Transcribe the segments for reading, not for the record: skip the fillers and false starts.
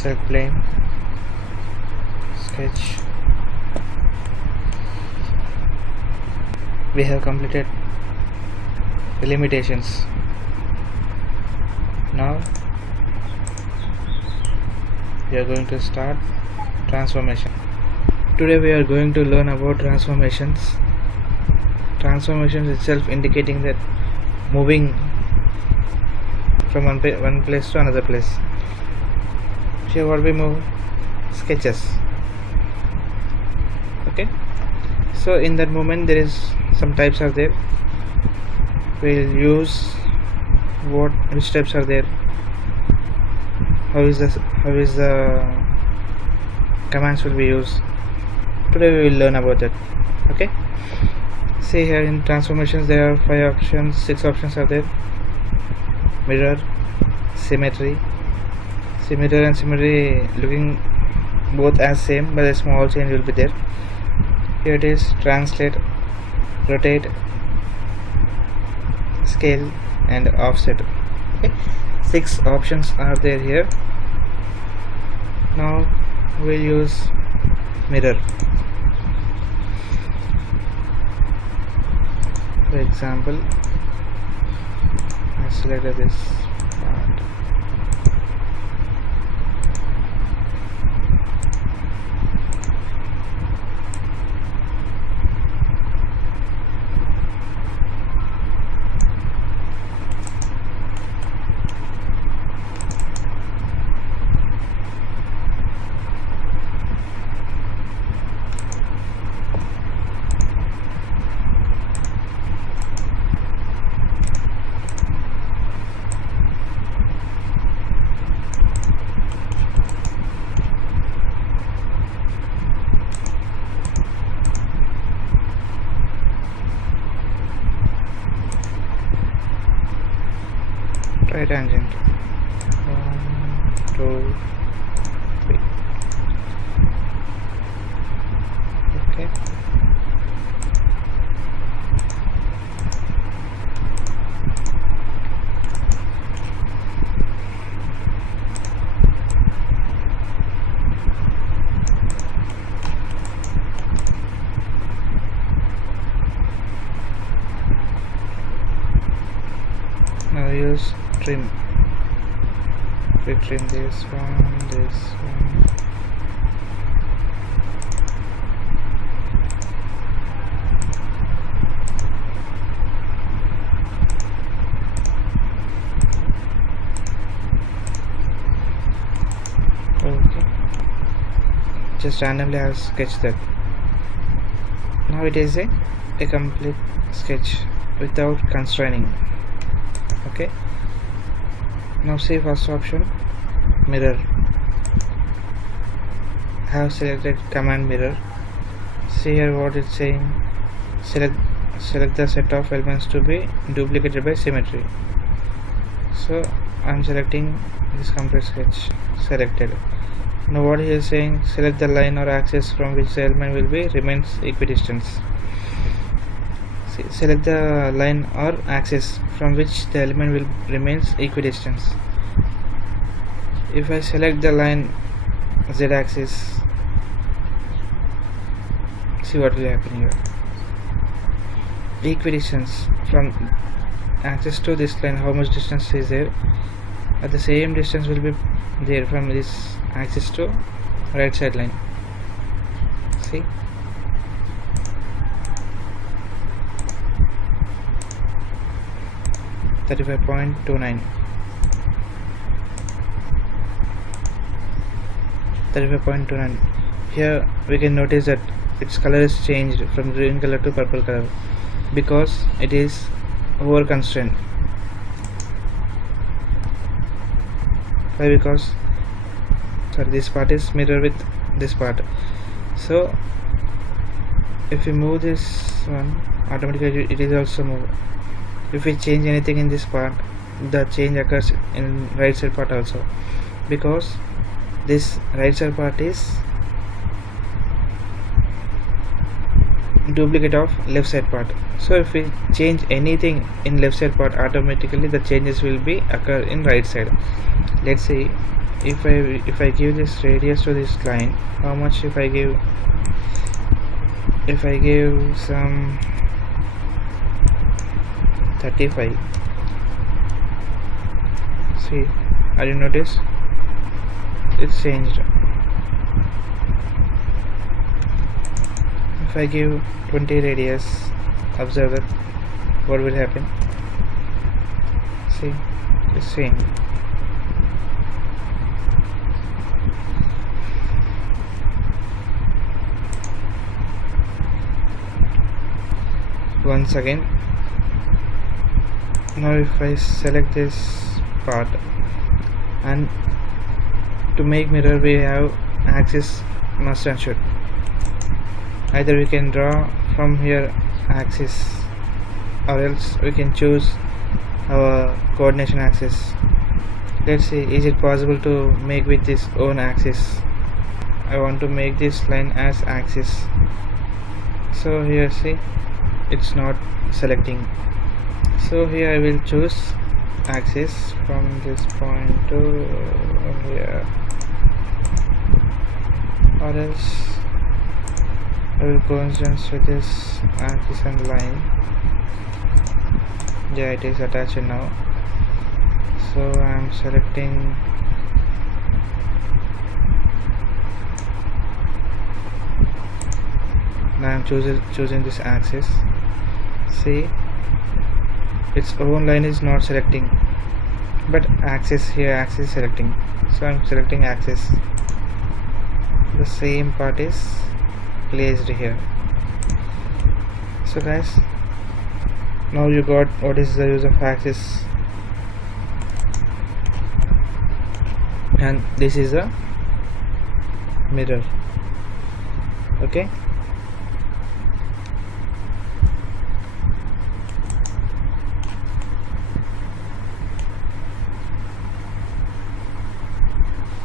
select plane, sketch. We have completed the limitations. Now we are going to start transformation. Today we are going to learn about transformations. Transformations itself indicating that moving from one place to another place. Here what we move? Sketches. Okay, so in that moment there is some types are there. We'll use which types are there, how is the commands will be used. Today we will learn about that. Okay, see here in transformations there are 5 options, 6 options are there. Mirror, symmetry. Mirror and symmetry looking both as same, but a small change will be there. Here it is: translate, rotate, scale and offset. Okay, 6 options are there here. Now we'll use mirror. For example, I selected this part. Try tangent. 1, 2, 3. Okay. Now use trim. We trim this one, this one. Okay, just randomly I have sketched that. Now it is a complete sketch without constraining. Okay, now see first option, mirror. I have selected command mirror. See here what it's saying: select the set of elements to be duplicated by symmetry. So I'm selecting this complete sketch. Selected. Now what he is saying: select the line or axis from which the element will be remains equidistant. Select the line or axis from which the element will remains equidistant. If I select the line z-axis, see what will happen here. Equidistance from axis to this line, how much distance is there? At the same distance will be there from this axis to right side line. See, .29. 35.29. Here we can notice that its color is changed from green color to purple color because it is over constrained. Why? Because this part is mirror with this part. So if we move this one, automatically it is also move. If we change anything in this part, the change occurs in right side part also, because this right side part is duplicate of left side part. So if we change anything in left side part, automatically the changes will be occur in right side. Let's say if I give this radius to this line, how much if I give some 35, see, are you notice it's changed. If I give 20 radius, observe that what will happen. See, it's changed. Once again, now if I select this part, and to make mirror we have axis must and should. Either we can draw from here axis, or else we can choose our coordination axis. Let's see, is it possible to make with this own axis? I want to make this line as axis, so here see, it's not selecting. So here I will choose axis from this point to here, or else I will coincidence with this axis and line. Yeah, it is attached now, so I am selecting now. I am choosing this axis. See, its own line is not selecting, but axis here, axis is selecting, so I am selecting axis. The same part is placed here. So guys, now you got what is the use of axis, and this is a mirror. Okay,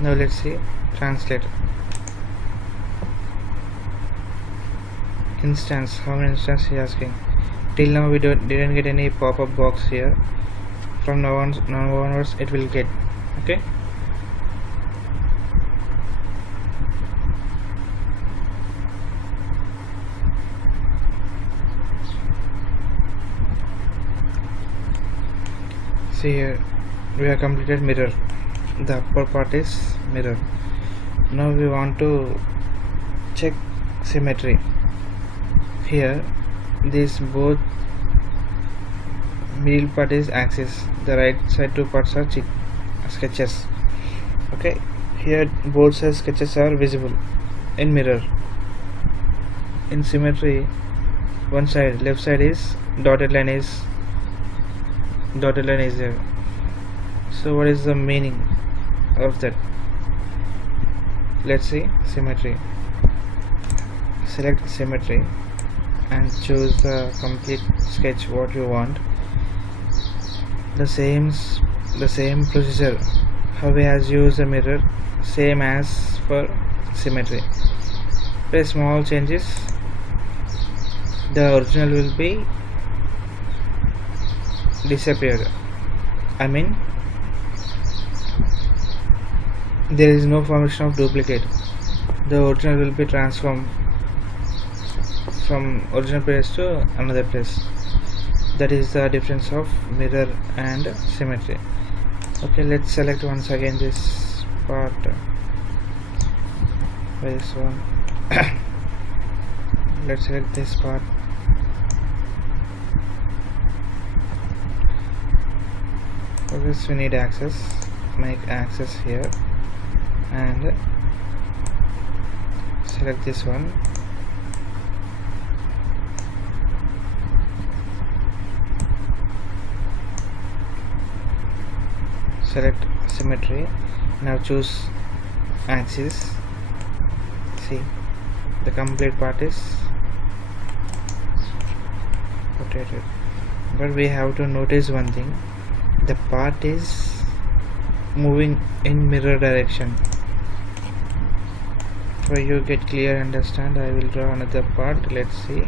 now let's see, translate. Instance, how many instances he asking? Till now we didn't get any pop-up box here. From now onwards it will get. Okay, see here we have completed mirror. The upper part is mirror. Now we want to check symmetry. Here this both middle part is axis, the right side two parts are sketches. Okay, here both sides sketches are visible in mirror. In symmetry, one side, left side is dotted line is there. So what is the meaning of that? Let's see, symmetry. Select symmetry and choose the complete sketch what you want. The same procedure how we has used the mirror, same as for symmetry. By small changes, the original will be disappeared. I mean, there is no formation of duplicate. The original will be transformed from original place to another place. That is the difference of mirror and symmetry. Okay, let's select once again this part. This one. Let's select this part. For this we need access. Make access here and select this one. Select symmetry. Now choose axis. See, the complete part is rotated, but we have to notice one thing: the part is moving in mirror direction. For you get clear understand, I will draw another part. Let's see.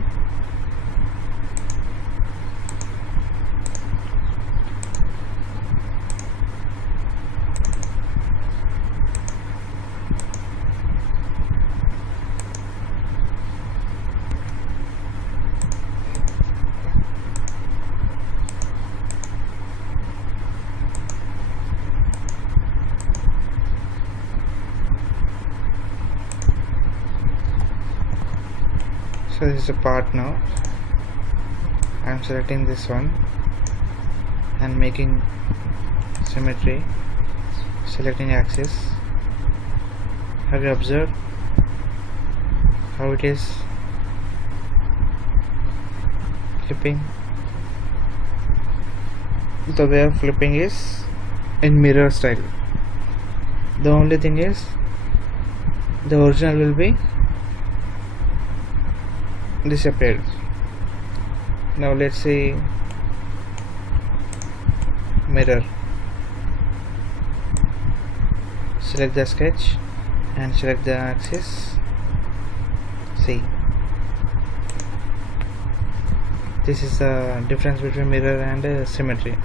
So this is a part now. I am selecting this one and making symmetry, selecting axis. Have you observed how it is flipping? The way of flipping is in mirror style. The only thing is the original will be disappeared. Now let's see mirror. Select the sketch and select the axis. See, this is the difference between mirror and symmetry.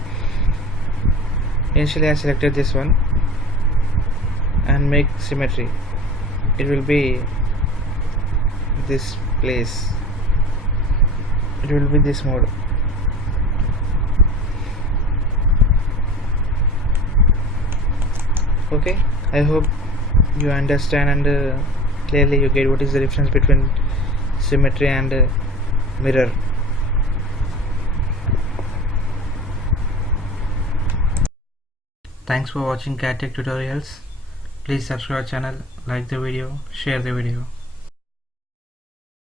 Initially I selected this one and make symmetry. It will be this place. It will be this mode. Okay, I hope you understand and clearly you get what is the difference between symmetry and mirror. Thanks for watching CAD Tech tutorials. Please subscribe our channel, like the video, share the video.